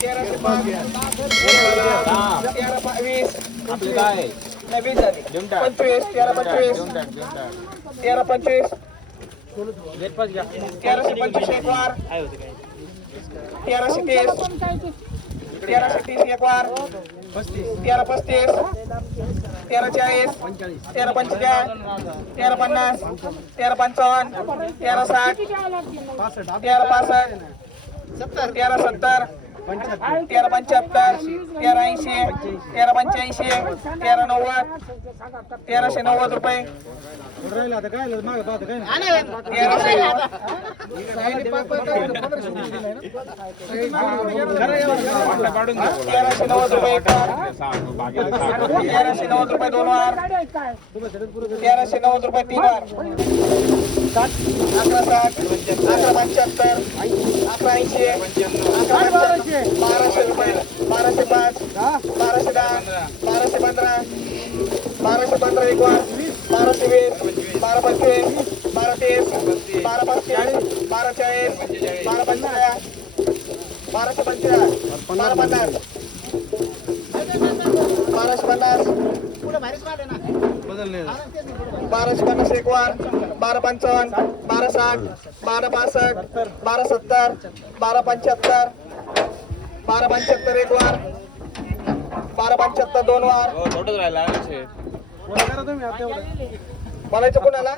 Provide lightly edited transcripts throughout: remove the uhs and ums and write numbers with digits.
1305 1322 आपली काय नवीन झाली 25 1325 1325 1325 एक वार 1330 1330 एक वार 1335 1340 1345 1350 1355 1360 1365 1370 1375 1380 1385 1390 1390 रुपये 1390 रुपये 1390 रुपये 2 वार 1390 रुपये 3 वार 1160 1175 1180 1200 रुपये 1205 1210 1215 1215 एक वार 1220 1225 1230 1235 1240 1250 1250 1250 1250 एक वार 1255 1260 1265 1270 1275 1275 एक वार 1275 2 वार छोटच राहिला बोलायचं कोणाला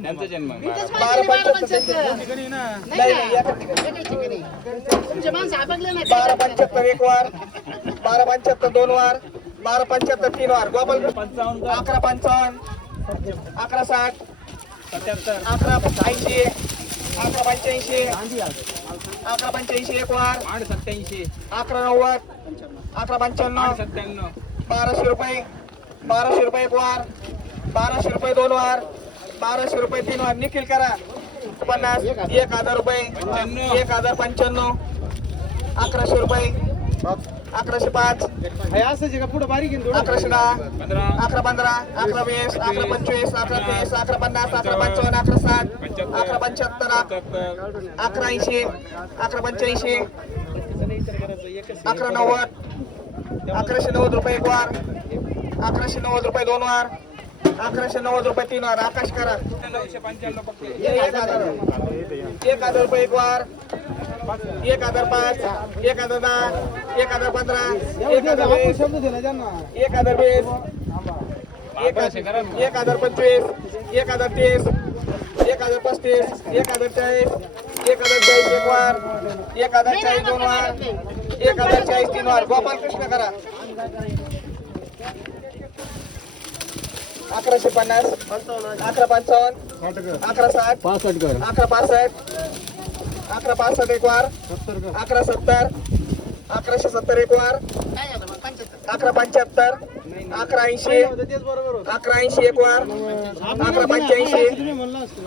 त्यांचा जन्म 1275 एक वार 1275 2 वार 1275 3 वार गोपाल 1155 1160 1180 1185 1185 एक वार 87 1190 1195 97 1200 रुपये 1200 रुपये एक वार 1200 रुपये 2 वार 1200 रुपये 3 वार निखिल करा 50 1000 रुपये 1095 1100 रुपये 1105 पुढे बारीक 1110 1115 1120 1125 1130 1150 1155 1160 1175 1180 1185 1190 रुपये एक वार 1190 रुपये 2 वार 1190 रुपये 3 वार आकाश करा 1000 रुपये एक वार 1005 1010 1015 1020 1020 1025 1030 1035 1040 1040 एक वार 1040 2 वार 1040 3 वार गोपाल कृष्ण करा 1150 1155 1160 1165 1165 एक वार 1170 1170 एक वार 1175 1180 1180 एक वार 1185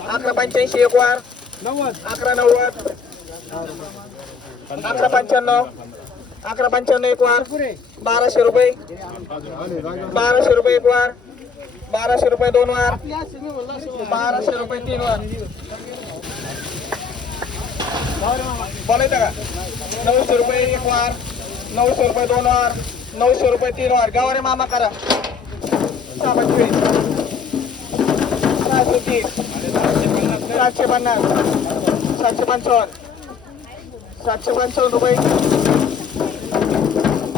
1185 एक वार 1190 1195 1195 एक वार 1200 रुपये 1200 रुपये एक वार 1200 रुपये 2 वार 1200 रुपये 3 वार बोलायचं का 900 रुपये एक वार 900 रुपये 2 वार 900 रुपये 3 वार गावारे मामा करा 625 630 750 755 755 रुपये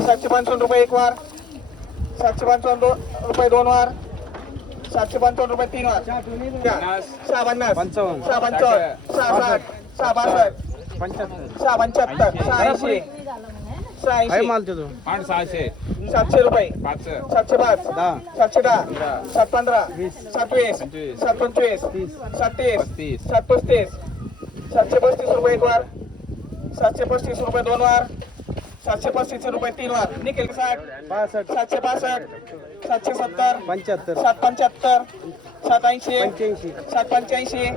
755 रुपये एक वार 755 रुपये 2 वार 755 रुपये 3 वार 650 655 660 662 675 680 680 700 रुपये 705 710 715 720 725 730 735 735 रुपये एक वार 735 रुपये 2 वार 735 रुपये 3 वार निखिल 60 762 770 75 775 780 785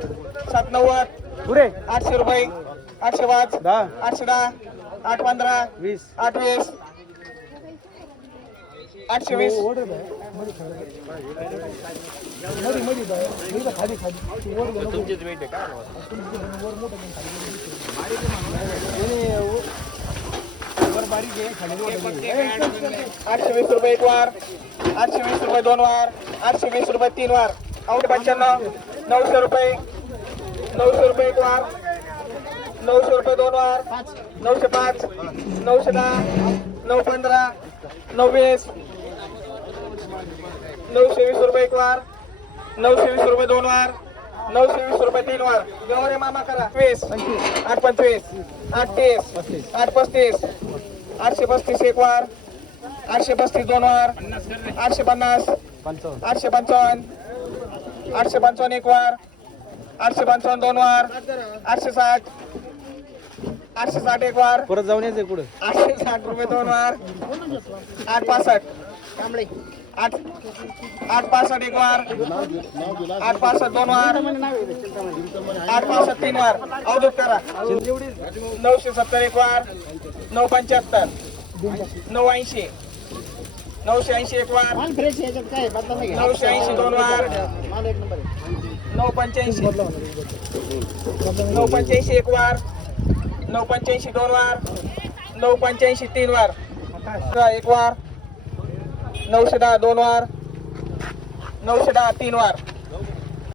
790 पुरे 800 रुपये 805 810 815 820 820 तुमचीच वेट आहे का 820 रुपये एक वार, 820 रुपये दोन वार, 820 रुपये तीन वार, 895, 900 रुपये, 900 रुपये एक वार, 900 रुपये दोन वार, 905, 910, 915, 920, 920 रुपये एक वार, 920 रुपये दोन वार, 920 रुपये तीन वार. गौरे मामा करा 20, 825, 830, 835, 835 एक वार, 835 दोन वार, 850, 855, 855 एक वार, 855 दोन वार, 860, 860 एक वार, परत जाऊन यायचं पुढे 860 रुपये दोन वार, 865, 865 एक वार, 865 दोन वार, 865 तीन वार. अवधूत करा 970 एक वार, 975, 980, 980 एक वार, 980 दोन वार, 985, 985 एक वार, 985 दोन वार, 985 तीन वार, एक वार, 910 दोन वार, 910 तीन वार.